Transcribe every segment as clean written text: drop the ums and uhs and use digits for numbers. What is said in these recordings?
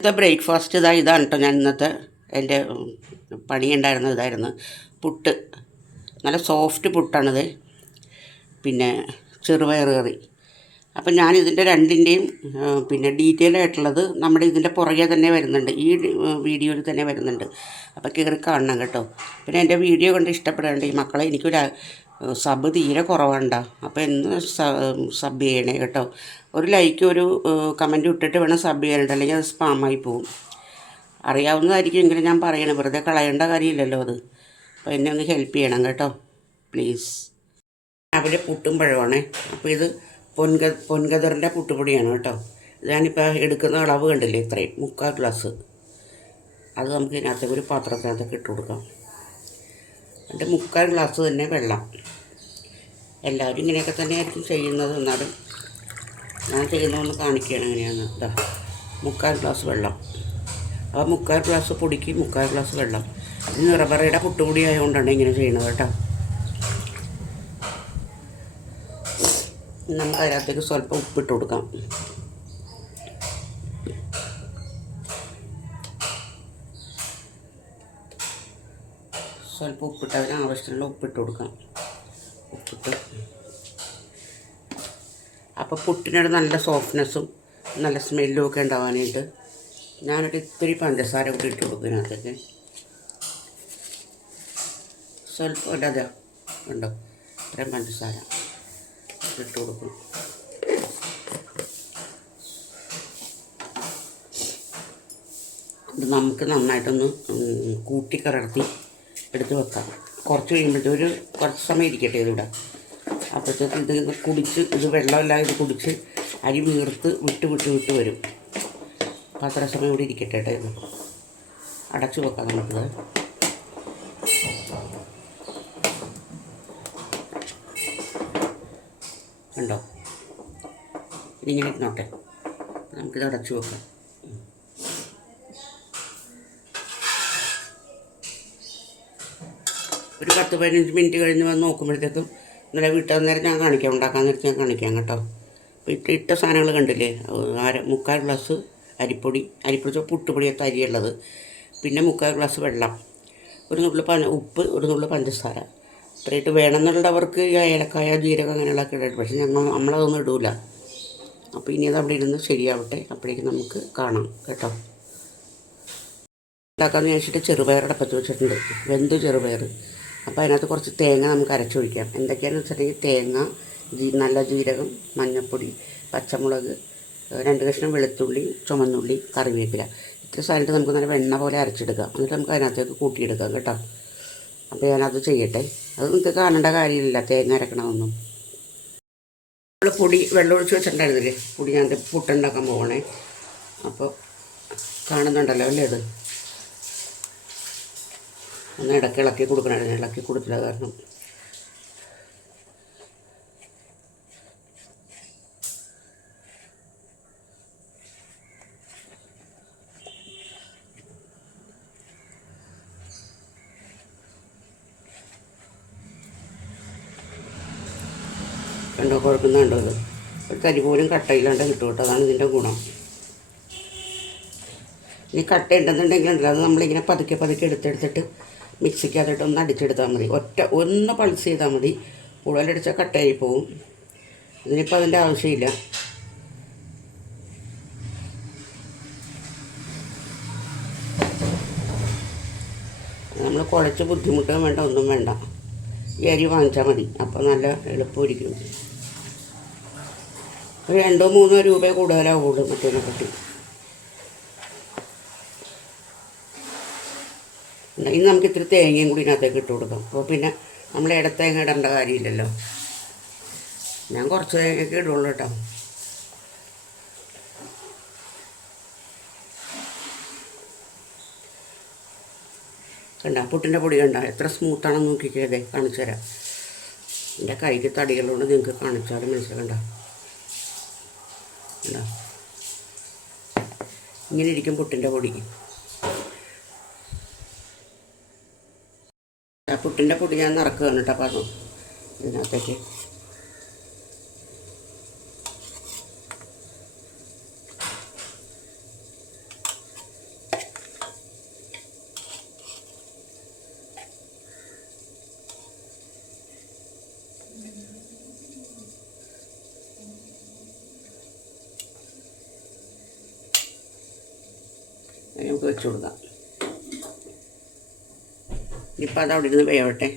ഇന്നത്തെ ബ്രേക്ക്ഫാസ്റ്റ് ഇതാണ് കേട്ടോ. ഞാൻ ഇന്നത്തെ എൻ്റെ പണിയുണ്ടായിരുന്നത് ഇതായിരുന്നു. പുട്ട്, നല്ല സോഫ്റ്റ് പുട്ടാണിത്. പിന്നെ ചെറുപയർ കറി. അപ്പം ഞാൻ ഇതിൻ്റെ രണ്ടിൻ്റെയും പിന്നെ ഡീറ്റെയിൽ ആയിട്ടുള്ളത് നമ്മുടെ ഇതിൻ്റെ പുറകെ തന്നെ വരുന്നുണ്ട്, ഈ വീഡിയോയിൽ തന്നെ വരുന്നുണ്ട്. അപ്പോൾ കയറി കാണണം കേട്ടോ. പിന്നെ എൻ്റെ വീഡിയോ കണ്ട് ഇഷ്ടപ്പെടാണ്ട് ഈ മക്കളെ, എനിക്കൊരു സബ് തീരെ കുറവാണ്ട. അപ്പോൾ എന്ന് സബ് ചെയ്യണേ കേട്ടോ. ഒരു ലൈക്ക് ഒരു കമൻറ്റ് ഇട്ടിട്ട് വേണം സബ് ചെയ്യാനുണ്ട്, അല്ലെങ്കിൽ അത് സ്പാമായി പോവും. അറിയാവുന്നതായിരിക്കും എങ്കിലും ഞാൻ പറയണം, വെറുതെ കളയേണ്ട കാര്യമില്ലല്ലോ അത്. അപ്പോൾ എന്നെ ഒന്ന് ഹെൽപ്പ് ചെയ്യണം കേട്ടോ, പ്ലീസ്. രാവിലെ പുട്ടും പഴമാണേ. അപ്പോൾ ഇത് പൊൻകതിറിൻ്റെ പുട്ടുപൊടിയാണ് കേട്ടോ. ഞാനിപ്പോൾ എടുക്കുന്ന അളവ് കണ്ടില്ലേ, ഇത്രയും 3/4 ഗ്ലാസ്. അത് നമുക്ക് ഇതിനകത്തേക്ക് ഒരു പാത്രത്തിനകത്തേക്ക് ഇട്ട് കൊടുക്കാം. എന്നിട്ട് 3/4 ഗ്ലാസ് തന്നെ വെള്ളം. എല്ലാവരും ഇങ്ങനെയൊക്കെ തന്നെയായിരിക്കും ചെയ്യുന്നത്, എന്നാലും ഞാൻ ചെയ്യുന്നതൊന്ന് കാണിക്കുകയാണ് എങ്ങനെയാണ്. ഇതാ 3/4 ഗ്ലാസ് വെള്ളം. അപ്പോൾ 3/4 ഗ്ലാസ് പൊടിക്ക് 3/4 ഗ്ലാസ് വെള്ളം. ഇത് നിറബറയുടെ പുട്ടുപൊടി ആയതുകൊണ്ടാണ് ഇങ്ങനെ ചെയ്യുന്നത് കേട്ടോ. നമുക്ക് അതിനകത്തേക്ക് സ്വല്പം ഉപ്പിട്ട് കൊടുക്കാം. സ്വല്പം ഉപ്പിട്ട് അതിന് ആവശ്യത്തിനുള്ള ഉപ്പിട്ട് കൊടുക്കാം. ഉപ്പിട്ട് അപ്പോൾ പുട്ടിനൊരു നല്ല സോഫ്റ്റ്നെസ്സും നല്ല സ്മെല്ലും ഒക്കെ ഉണ്ടാവാനായിട്ട് ഞാനൊരു ഇത്തിരി പഞ്ചസാര കൂടി ഇട്ട് കൊടുക്കും ഇതിനകത്തേക്ക്. സ്വല്പം അല്ലാതെ ഉണ്ടോ, ഇത്രയും പഞ്ചസാര ഇട്ട് കൊടുക്കും. ഇത് നമുക്ക് നന്നായിട്ടൊന്ന് കൂട്ടിക്കലർത്തി എടുത്ത് വെക്കാം. കുറച്ച് കഴിയുമ്പോഴത്തേക്ക് ഒരു കുറച്ച് സമയം ഇരിക്കട്ടെ ഇതിവിടെ. അപ്പോഴത്തേക്ക് ഇത് കുടിച്ച്, ഇത് വെള്ളമെല്ലാം ഇത് കുടിച്ച് അരി വീർത്ത് വിട്ട് വരും. അപ്പോൾ അത്ര സമയം ഇവിടെ ഇരിക്കട്ടെ കേട്ടോ. ഇത് അടച്ചു വെക്കാം നമുക്കിത്. ഉണ്ടോ, ഇതിങ്ങനെ ഇരുന്നോട്ടെ, നമുക്കിത് അടച്ചു വെക്കാം. ഒരു 10-15 മിനിറ്റ് കഴിഞ്ഞ് വന്ന് നോക്കുമ്പോഴത്തേക്കും ഇന്നലെ വീട്ടിൽ നേരം ഞാൻ കാണിക്കാം, ഉണ്ടാക്കാൻ നേരത്തെ ഞാൻ കാണിക്കാം കേട്ടോ. അപ്പോൾ ഇട്ട സാധനങ്ങൾ കണ്ടില്ലേ, 3/4 ഗ്ലാസ് അരിപ്പൊടി പുട്ടുപൊടിയത്തെ അരിയുള്ളത്, പിന്നെ 3/4 ഗ്ലാസ് വെള്ളം, ഒരു നുള്ളു ഉപ്പ്, ഒരു നുള്ളു പഞ്ചസാര. ഇത്രയിട്ട് വേണമെന്നുള്ളവർക്ക് ഏലക്കായ, ജീരകം അങ്ങനെയുള്ളതൊക്കെ ഇടട്ടെ. പക്ഷേ നമ്മളതൊന്നും ഇടൂല. അപ്പോൾ ഇനി അത് അവിടെ ഇരുന്ന് ശരിയാവട്ടെ, അപ്പോഴേക്കും നമുക്ക് കാണാം കേട്ടോ. ഉണ്ടാക്കാമെന്ന് ചോദിച്ചിട്ട് ചെറുപയർ അടപ്പത്ത് വെച്ചിട്ടുണ്ട്, വെന്ത് ചെറുപയർ. അപ്പോൾ അതിനകത്ത് കുറച്ച് തേങ്ങ നമുക്ക് അരച്ചൊഴിക്കാം. എന്തൊക്കെയാണെന്ന് വെച്ചിട്ടുണ്ടെങ്കിൽ തേങ്ങ, നല്ല ജീരകം, മഞ്ഞൾപ്പൊടി, പച്ചമുളക്, 2 കഷ്ണം വെളുത്തുള്ളി, ചുമന്നുള്ളി, കറിവേപ്പില. ഇത്ര സാധനമായിട്ട് നമുക്ക് നല്ല വെണ്ണ പോലെ അരച്ചെടുക്കാം. എന്നിട്ട് നമുക്ക് അതിനകത്തേക്ക് കൂട്ടിയെടുക്കാം കേട്ടോ. അപ്പോൾ ഞാനത് ചെയ്യട്ടെ. അത് നിങ്ങൾക്ക് കാണേണ്ട കാര്യമില്ല തേങ്ങ അരക്കണമെന്നും. നമ്മൾ പൊടി വെള്ളം ഒഴിച്ച് വെച്ചിട്ടുണ്ടായിരുന്നില്ലേ, പൊടി ഞാൻ പുട്ടുണ്ടാക്കാൻ പോകണേ. അപ്പോൾ കാണുന്നുണ്ടല്ലോ അല്ലേ, അത് ഒന്ന് ഇളക്കി കൊടുക്കണമായിരുന്നു. ഇളക്കി കൊടുത്തില്ല, കാരണം കണ്ടോ, കുഴപ്പമൊന്നുണ്ടോ, ഇത് ഒരു തരി പോലും കട്ടയില്ലാണ്ട് കിട്ടും കേട്ടോ. അതാണ് ഇതിൻ്റെ ഗുണം. ഇനി കട്ട ഉണ്ടെന്നുണ്ടെങ്കിലുണ്ടല്ലോ, അത് നമ്മളിങ്ങനെ പതുക്കെ എടുത്തെടുത്തിട്ട് മിക്സിക്കകത്തിട്ട് ഒന്ന് അടിച്ചെടുത്താൽ മതി. ഒന്ന് പൾസ് ചെയ്താൽ മതി. കൂടുതലടിച്ചാൽ കട്ടയായി പോവും. ഇതിനിപ്പോൾ അതിൻ്റെ ആവശ്യമില്ല. നമ്മൾ കുഴച്ച് ബുദ്ധിമുട്ടും വേണ്ട, ഒന്നും വേണ്ട. ഈ അരി വാങ്ങിച്ചാൽ മതി, അപ്പോൾ നല്ല എളുപ്പമായിരിക്കും. ഒരു 2-3 രൂപ കൂടുതലാവുള്ളൂ മറ്റേനെ പറ്റി. ഇനി നമുക്ക് ഇത്തിരി തേങ്ങയും കൂടി ഇതിനകത്തേക്ക് ഇട്ട് കൊടുക്കാം. അപ്പോൾ പിന്നെ നമ്മൾ ഇടത്തേങ്ങ ഇടേണ്ട കാര്യമില്ലല്ലോ. ഞാൻ കുറച്ച് തേങ്ങയൊക്കെ ഇടുള്ളൂ കേട്ടോ. കണ്ട പുട്ടിൻ്റെ പൊടി കണ്ട എത്ര സ്മൂത്താണെന്ന് നോക്കിക്കേ, കാണിച്ചു തരാം. എൻ്റെ കയ്യിൽ തടികളുകൊണ്ട് നിങ്ങൾക്ക് കാണിച്ചാലും മനസ്സിലാക്കണ്ട. കണ്ടോ, ഇങ്ങനെ ഇരിക്കും പുട്ടിൻ്റെ പൊടി. പുട്ടിൻ്റെ പൊടി ഞാൻ നിറക്കുകയാണ് കേട്ടോ. പറഞ്ഞു ഇതിനകത്തേക്ക് നമുക്ക് വെച്ച് കൊടുക്കാം. ഇപ്പം അത് അവിടെ ഇരുന്ന് വേവട്ടെ.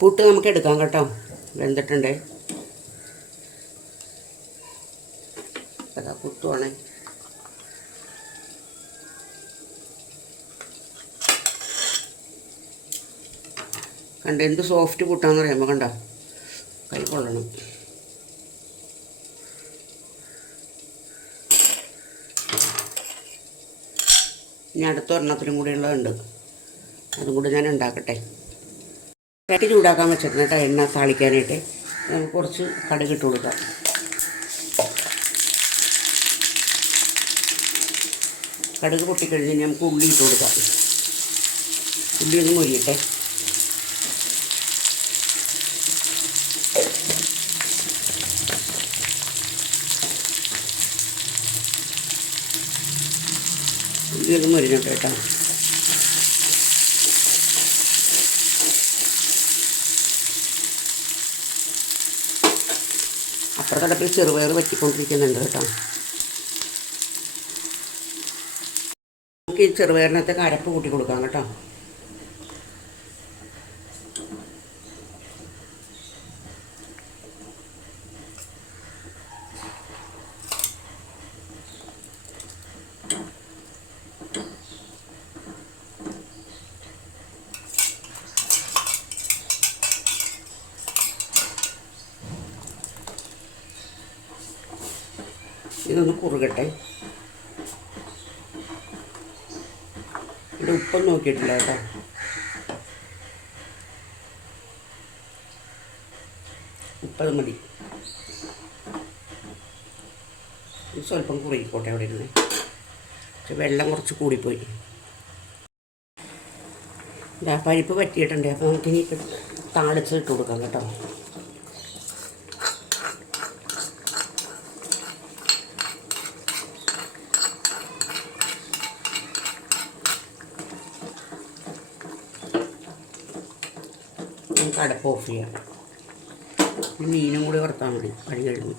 പുട്ട് നമുക്ക് എടുക്കാം കേട്ടോ, വെന്തിട്ടുണ്ട്. അതാ കുത്തുവാണേ. കണ്ട എന്ത് സോഫ്റ്റ് പുട്ടാന്ന് പറയുമ്പോൾ കണ്ട കൈ കൊള്ളണം. ഇനി അടുത്ത ഒരെണ്ണത്തിനും കൂടി ഉള്ളതുണ്ട്, അതും കൂടി ഞാൻ ഉണ്ടാക്കട്ടെ. ചട്ടി ചൂടാക്കാൻ വെച്ചിട്ടുണ്ട് കേട്ടോ, എണ്ണ താളിക്കാനായിട്ട്. നമുക്ക് കുറച്ച് കടുക് ഇട്ട് കൊടുക്കാം. കടുക് പൊട്ടിക്കഴിഞ്ഞ് നമുക്ക് ഉള്ളി ഇട്ട് കൊടുക്കാം. ഉള്ളി ഒന്ന് മൊരിയട്ടെ. ഉള്ളി ഒന്ന് മൊരിഞ്ഞിട്ട് കേട്ടോ. അപ്പുറത്തടപ്പിൽ ചെറുപയർ വറ്റിക്കൊണ്ടിരിക്കുന്നുണ്ട് കേട്ടോ. നമുക്ക് ഈ ചെറുപയറിനകത്തേക്ക് അരപ്പ് കൂട്ടി കൊടുക്കാം കേട്ടോ. ഇതൊന്ന് കുറുകട്ടെ. ഇവിടെ ഉപ്പൊന്നും നോക്കിയിട്ടില്ല കേട്ടോ. ഉപ്പത് മതി. സ്വല്പം കുറുകിക്കോട്ടെ അവിടെ ഇരുന്ന്. പക്ഷെ വെള്ളം കുറച്ച് കൂടിപ്പോയി. പരിപ്പ് പറ്റിയിട്ടുണ്ട്. അപ്പോൾ നമുക്കിനി താളിച്ച് ഇട്ട് കൊടുക്കാം കേട്ടോ. നമുക്ക് അടപ്പ് ഓഫ് ചെയ്യാം. മീനും കൂടി വറുത്താൽ മതി, പണി കഴിഞ്ഞു.